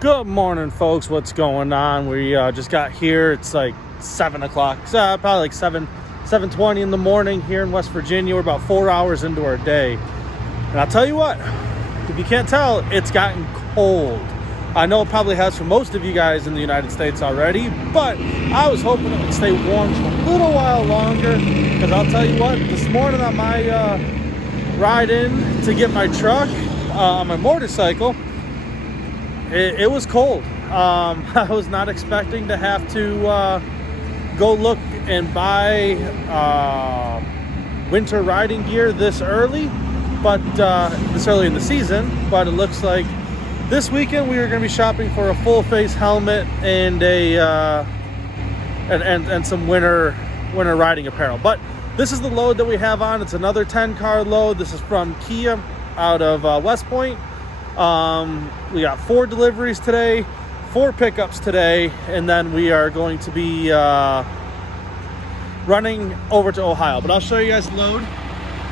Good morning, folks. What's going on? We just got here. It's like 7 o'clock. Probably like 7:20 in the morning here in West Virginia. We're about 4 hours into our day. And I'll tell you what, if you can't tell, it's gotten cold. I know it probably has for most of you guys in the United States already, but I was hoping it would stay warm for a little while longer. Because I'll tell you what, this morning on my ride in to get my truck on my motorcycle, it was cold. I was not expecting to have to go look and buy winter riding gear this early, but this early in the season. But it looks like this weekend we are going to be shopping for a full face helmet and and some winter riding apparel. But this is the load that we have on. It's another 10-car load. This is from Kia out of West Point. We got 4 deliveries today, 4 pickups today, and then we are going to be running over to Ohio. But I'll show you guys the load.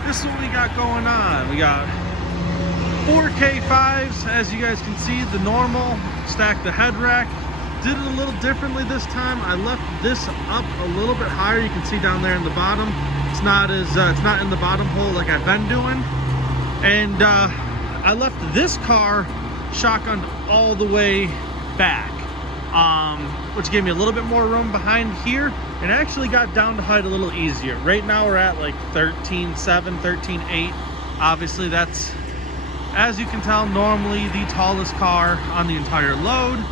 This is what we got going on. We got 4 K5s, as you guys can see, the normal, stacked the head rack. Did it a little differently this time. I left this up a little bit higher. You can see down there in the bottom. It's not in the bottom hole like I've been doing. And I left this car shotgunned all the way back, which gave me a little bit more room behind here, and actually got down to height a little easier. Right now we're at like 13.7, 13.8. Obviously that's, as you can tell, normally the tallest car on the entire load.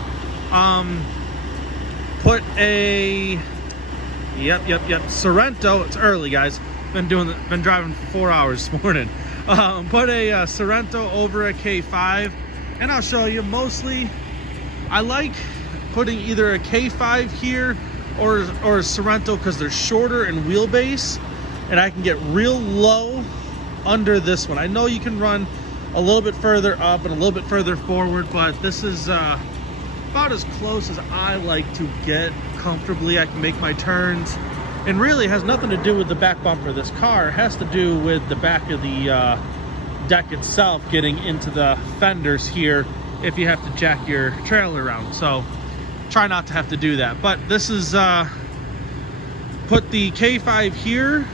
Put a Sorento. It's early, guys. Been driving for 4 hours this morning. Put a Sorento over a K5, and I'll show you. Mostly I like putting either a K5 here or a Sorento because they're shorter in wheelbase, and I can get real low under this one. I know you can run a little bit further up and a little bit further forward, but this is about as close as I like to get comfortably. I can make my turns. And really has nothing to do with the back bumper of this car. It has to do with the back of the deck itself getting into the fenders here if you have to jack your trailer around. So try not to have to do that. But this is put the K5 here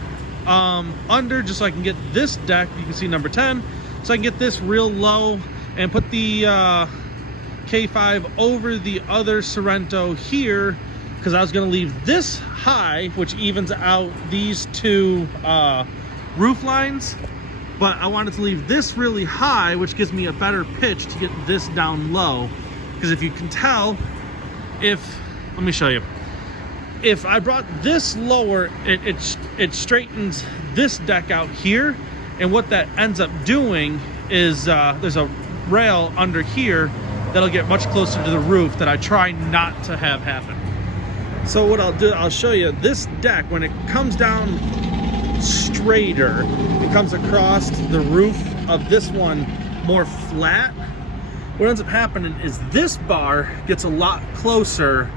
under, just so I can get this deck. You can see number 10. So I can get this real low and put the K5 over the other Sorento here, because I was going to leave this high, which evens out these 2 roof lines, but I wanted to leave this really high, which gives me a better pitch to get this down low. Because if you can tell, let me show you, if I brought this lower, it straightens this deck out here, and what that ends up doing is there's a rail under here that'll get much closer to the roof that I try not to have happen. So what I'll do, I'll show you this deck. When it comes down straighter, it comes across the roof of this one more flat. What ends up happening is this bar gets a lot closer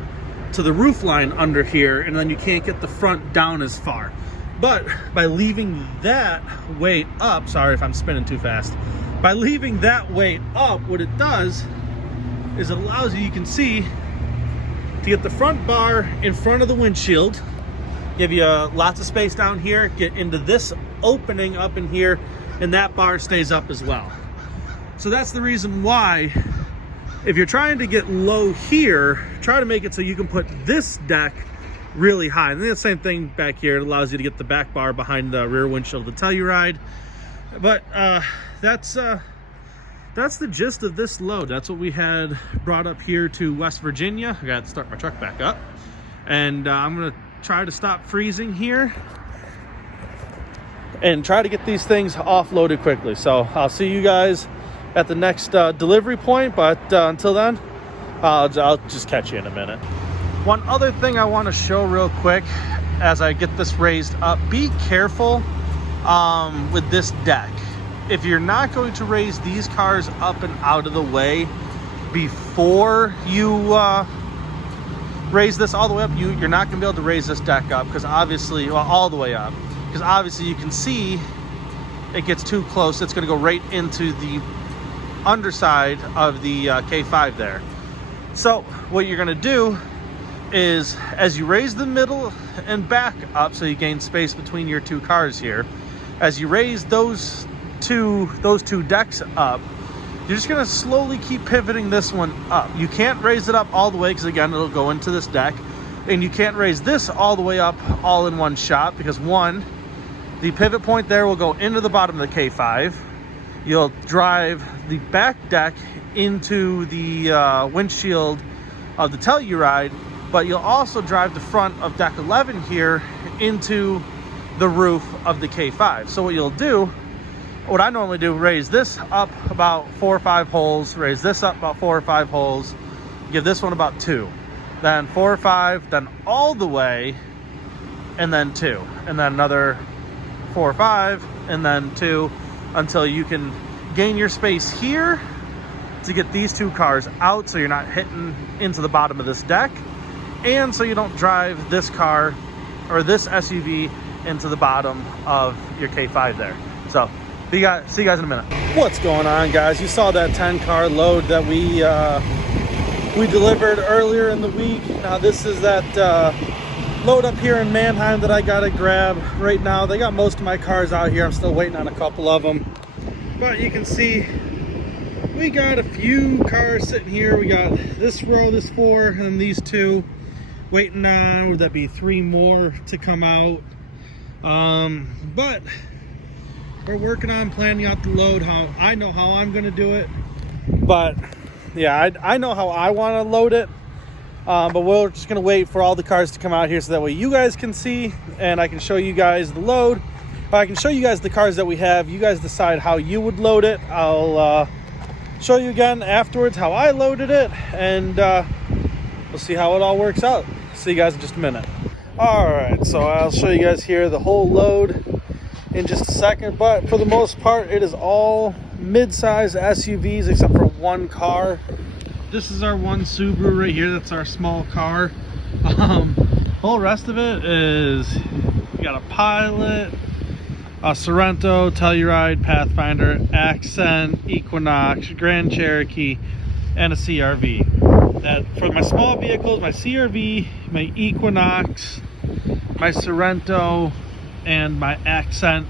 to the roof line under here, and then you can't get the front down as far. But by leaving that weight up, sorry if I'm spinning too fast, by leaving that weight up, what it does is it allows you can see, to get the front bar in front of the windshield, give you lots of space down here, get into this opening up in here, and that bar stays up as well. So that's the reason why, if you're trying to get low here, try to make it so you can put this deck really high. And then the same thing back here. It allows you to get the back bar behind the rear windshield to Telluride. But that's the gist of this load. That's what we had brought up here to West Virginia. I got to start my truck back up. And I'm going to try to stop freezing here and try to get these things offloaded quickly. So I'll see you guys at the next delivery point. But until then, I'll just catch you in a minute. One other thing I want to show real quick as I get this raised up. Be careful with this deck. If you're not going to raise these cars up and out of the way before you raise this all the way up, you're not going to be able to raise this deck up, because obviously, well, all the way up, because obviously you can see it gets too close. It's going to go right into the underside of the K5 there. So what you're gonna do is, as you raise the middle and back up, so you gain space between your two cars here, as you raise those two decks up, you're just gonna slowly keep pivoting this one up. You can't raise it up all the way, because again, it'll go into this deck. And you can't raise this all the way up all in one shot, because one, the pivot point there will go into the bottom of the K5. You'll drive the back deck into the windshield of the Telluride, but you'll also drive the front of deck 11 here into the roof of the K5. So what you'll do, what I normally do, raise this up about 4 or 5 holes, raise this up about 4 or 5 holes, give this one about 2, then 4 or 5, then all the way, and then 2, and then another 4 or 5, and then 2, until you can gain your space here to get these two cars out, so you're not hitting into the bottom of this deck, and so you don't drive this car or this SUV into the bottom of your K5 there. So see you guys in a minute. What's going on, guys? You saw that 10-car load that we delivered earlier in the week. Now this is that load up here in Manheim that I gotta grab right now. They got most of my cars out here. I'm still waiting on a couple of them, but you can see we got a few cars sitting here. We got this row, this 4, and then these 2 waiting on. Would that be 3 more to come out? But we're working on planning out the load. I know how I'm gonna do it, but yeah, I know how I want to load it. But we're just gonna wait for all the cars to come out here, so that way you guys can see and I can show you guys the load. I can show you guys the cars that we have. You guys decide how you would load it. I'll show you again afterwards how I loaded it, and we'll see how it all works out. See you guys in just a minute. All right, so I'll show you guys here the whole load in just a second, but for the most part it is all mid-size SUVs except for one car. This is our one Subaru right here. That's our small car. Whole rest of it is, we got a Pilot, a Sorento, Telluride, Pathfinder, Accent, Equinox, Grand Cherokee, and a CR-V. That for my small vehicles, my CR-V, my Equinox, my Sorento, and my Accent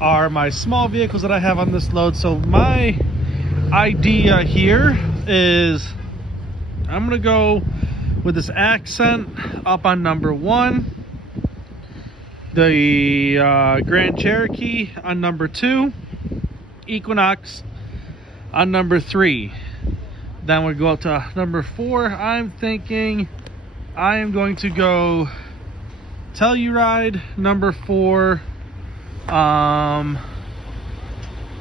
are my small vehicles that I have on this load. So my idea here is I'm gonna go with this Accent up on number 1, the Grand Cherokee on number 2, Equinox on number 3. Then we go up to number 4. I'm thinking I am going to go Telluride number 4,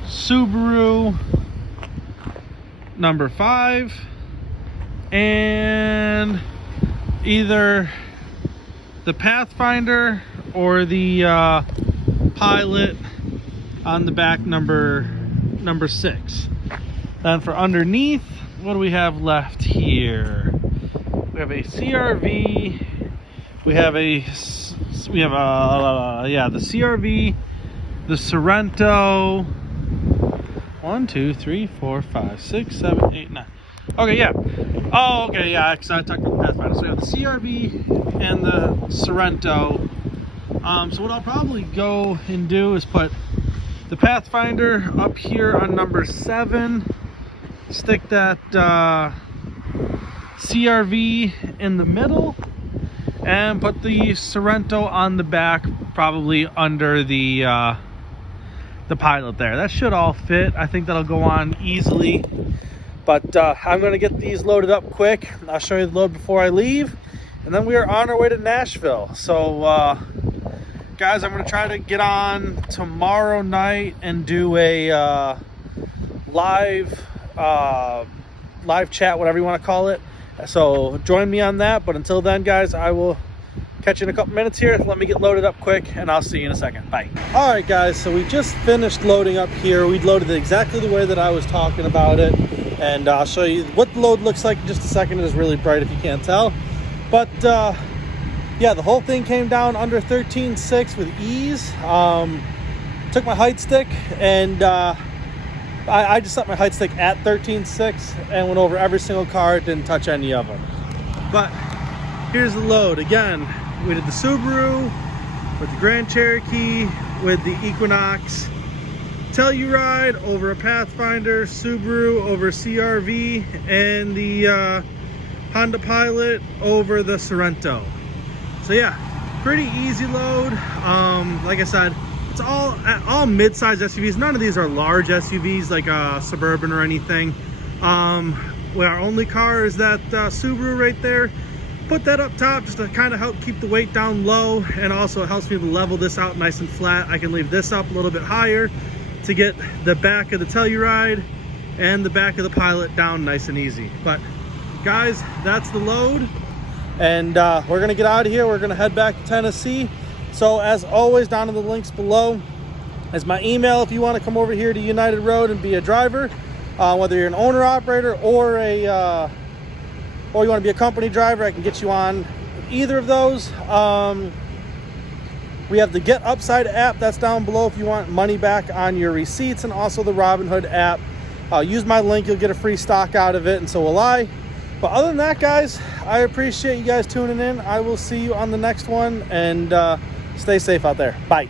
Subaru number 5, and either the Pathfinder or the Pilot on the back, number 6. Then for underneath, what do we have left here? We have a CR-V. We have the CR-V, the Sorento. 1, 2, 3, 4, 5, 6, 7, 8, 9. Okay, yeah. Oh, okay, yeah, because I talked about the Pathfinder. So we have the CR-V and the Sorento. So what I'll probably go and do is put the Pathfinder up here on number 7. Stick that CR-V in the middle, and put the Sorento on the back, probably under the Pilot there. That should all fit. I think that'll go on easily. But I'm going to get these loaded up quick. I'll show you the load before I leave, and then we are on our way to Nashville. So guys, I'm going to try to get on tomorrow night and do a live chat, whatever you want to call it. So join me on that. But until then, guys, I will catch you in a couple minutes here. Let me get loaded up quick, and I'll see you in a second. Bye. All right, guys, so we just finished loading up here. We loaded it exactly the way that I was talking about it, and I'll show you what the load looks like in just a second. It is really bright if you can't tell, but yeah, the whole thing came down under 13.6 with ease. Took my height stick and I just set my height stick at 13.6 and went over every single car, didn't touch any of them. But here's the load. Again, we did the Subaru with the Grand Cherokee, with the Equinox, Telluride over a Pathfinder, Subaru over CRV, and the Honda Pilot over the Sorento. So yeah, pretty easy load. Like I said, it's all mid-size SUVs. None of these are large SUVs like a Suburban or anything. Our only car is that Subaru right there. Put that up top just to kind of help keep the weight down low, and also it helps me to level this out nice and flat. I can leave this up a little bit higher to get the back of the Telluride and the back of the Pilot down nice and easy. But guys, that's the load, and we're gonna get out of here. We're gonna head back to Tennessee. So as always, down in the links below is my email if you want to come over here to United Road and be a driver, whether you're an owner operator or or you want to be a company driver. I can get you on either of those. We have the Get Upside app that's down below if you want money back on your receipts, and also the Robinhood app. Use my link, you'll get a free stock out of it, and so will I. But other than that, guys, I appreciate you guys tuning in. I will see you on the next one, and stay safe out there. Bye.